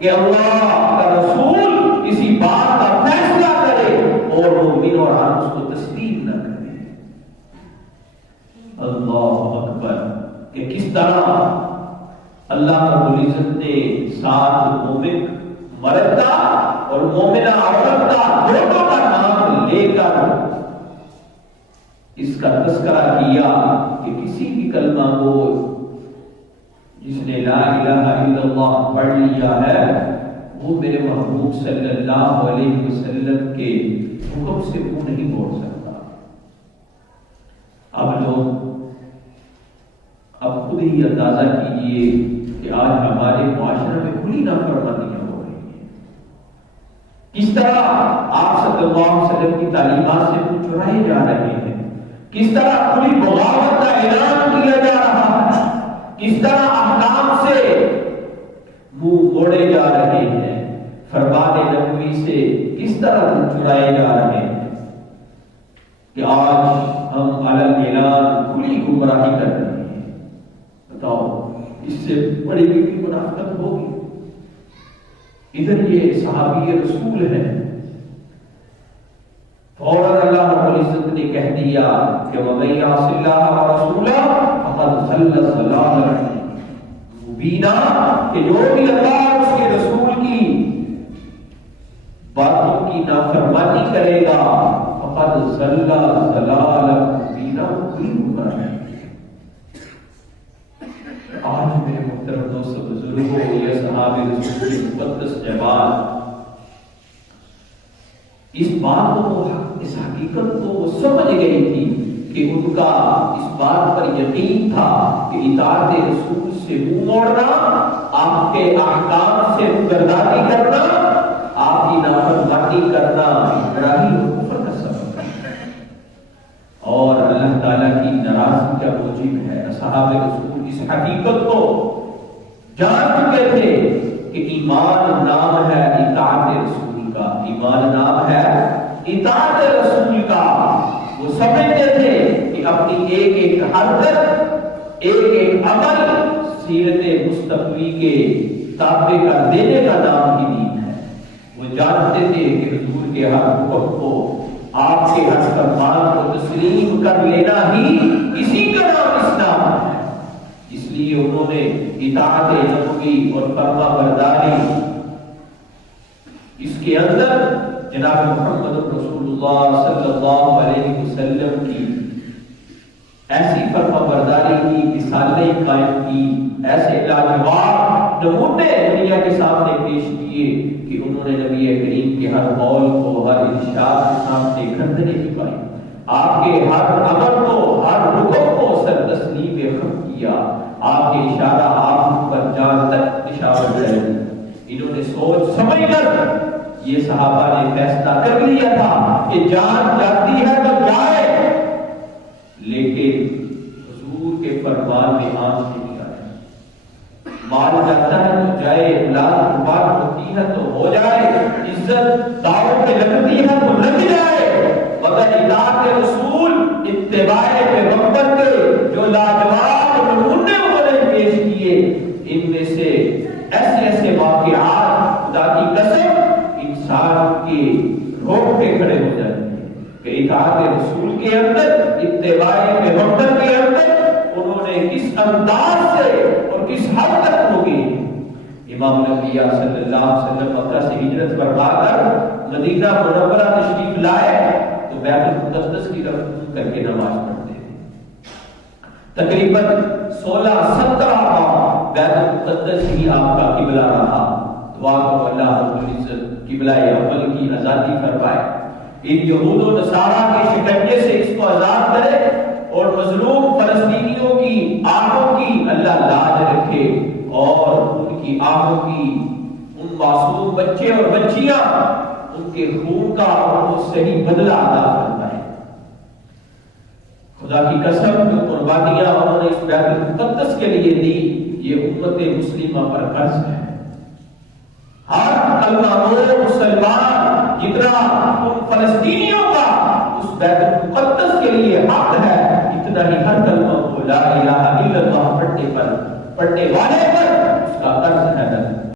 کہ اللہ کا رسول کسی بات کا فیصلہ کرے اور مومن اور عام اس کو تسلیم نہ کرے۔ اللہ اکبر، کہ کس طرح اللہ رب العزت نے ساتھ مومن مرد کا اور مومنہ عورت کا دونوں کا نام لے کر اس کا تذکرہ کیا کہ کسی بھی کلمہ کو جس نے لا الہ الا اللہ پڑھ لیا ہے وہ میرے محبوب صلی اللہ علیہ وسلم کے حکم سے منہ نہیں موڑ سکتا۔ اب لوگ اب خود ہی اندازہ کیجئے کہ آج ہمارے معاشرے میں کھلی نافرمانیاں ہو رہی ہیں، کس طرح آپ صلی اللہ علیہ وسلم کی تعلیمات سے منہ چرائے جا رہے ہیں، کس طرح کھلی بغاوت کا اعلان کیا جا رہا ہے، کس طرح احکام سے منہ موڑے جا رہے ہیں، فرمان نبوی سے کس طرح منہ چرائے جا رہے ہیں کہ آج ہم علی اعلان کھلی گمراہی کر رہے ہیں۔ بتاؤ اس سے بڑی بھی منافقت ہوگی؟ ادھر یہ صحابی رسول ہے، فوراً اللہ رب العزت نے کہہ دیا کہ وَمَن يَعْصِ اللَّهَ وَرَسُولَهُ فَقَدْ ضَلَّ ضَلَالًا مُبِينًا، کہ جو بھی اللہ اور اس کے رسول کی باتوں کی نافرمانی کرے گا فَقَدْ ضَلَّ ضَلَالًا مُبِينًا، کوئی گمراہ ہے۔ آج میرے محترم دوستو بزرگوں، یہ صحابہ رسول کی مقدس جماعت اس بات کو، اس حقیقت کو وہ سمجھ گئی تھی کہ ان کا اس بات پر یقین تھا کہ اطاعت رسول سے منہ موڑنا، آپ کے احکام سے روگردانی کرنا، آپ کی نافرمانی کرنا گمراہی اور کفر کا سبب ہے اور اللہ تعالیٰ کی ناراضگی کا موجب ہے۔ اصحاب رسول اس حقیقت کو جان چکے تھے کہ ایمان نام ہے اطاعت رسول کا، ایمان نام ہے اطاعت رسول کا۔ وہ سمجھتے تھے کہ اپنی ایک ایک حرکت، ایک ایک عمل سیرت مصطفی کے تابع کر دینے کا نام ہی دین ہے۔ وہ جانتے تھے کہ حضور کے ہر حکم کو، آپ کے ہر فرمان کو تسلیم کر لینا ہی اسی کا نام اسلام ہے۔ اس لیے انہوں نے اطاعت نبوی اور فرما برداری اس کے اندر جناب محمد رسول اللہ صلی اللہ علیہ وسلم کی ایسی فرما برداری کی مثالیں قائم کی، ایسے لاجواب نمونے دنیا کے سامنے پیش کیے کہ انہوں نے نبی کریم کے ہر قول کو، ہر ارشاد کے سامنے گردنیں جھکائی، آپ کے ہر امر کو، ہر حکم کو سر تسلیم خم کیا، آپ کے اشارہ آپ پر جان تک نشاور رہے۔ انہوں نے سوچ سمجھ کر یہ صحابہ نے فیصلہ کر لیا تھا کہ جان جاتی ہے تو جائے، لیکن حضور کے فرمان میں آنچ نہیں آئے، مال جاتا ہے تو جائے، اولاد قربان ہوتی ہے تو ہو جائے، عزت داؤں پہ لگتی ہے تو لگ جائے، مگر اطاعت رسول، اتباع پیغمبر کے جو لاجواب نمونے انہوں نے پیش کیے، ان میں سے ایسے ایسے واقعات خدا کی قسم انسان کے روٹے کھڑے ہو جاتے ہیں کہ اطاعت رسول کے اندر، اتباع پیغمبر کے اندر انہوں نے کس انداز سے اور کس حد تک ہوگی۔ امام الانبیاء صلی اللہ علیہ وسلم مکہ سے ہجرت فرما کر مدینہ منورہ تشریف لائے تو بیت المقدس کی طرف منہ کر کے نماز پڑھتے ہیں۔ تقریباً 16-17 ماہ بیت المقدس ہی آپ کا قبلہ رہا۔ دعا کرو اللہ رب العزت قبلہ اول کی آزادی فرمائے، ان یہود و نصارہ کے شکنجے سے اس کو آزاد کرے اور مظلوم فلسطینیوں کی آنکھوں کی اللہ لاج رکھے اور ان کی آنکھوں کی، ان معصوم بچے اور بچیاں، ان کے خون کا ان کو صحیح بدلہ عطا فرمائے۔ خدا کی قسم جو قربانیاں انہوں نے اس بیت المقدس کے لیے دی، یہ امت مسلمہ پر قرض ہے۔ ہر کلمہ گو مسلمان جتنا ان فلسطینیوں کا اس بیت المقدس کے لیے حق ہے، اتنا ہی ہر کلمہ گو لا الہ الا اللہ پڑھنے والے پر اس کا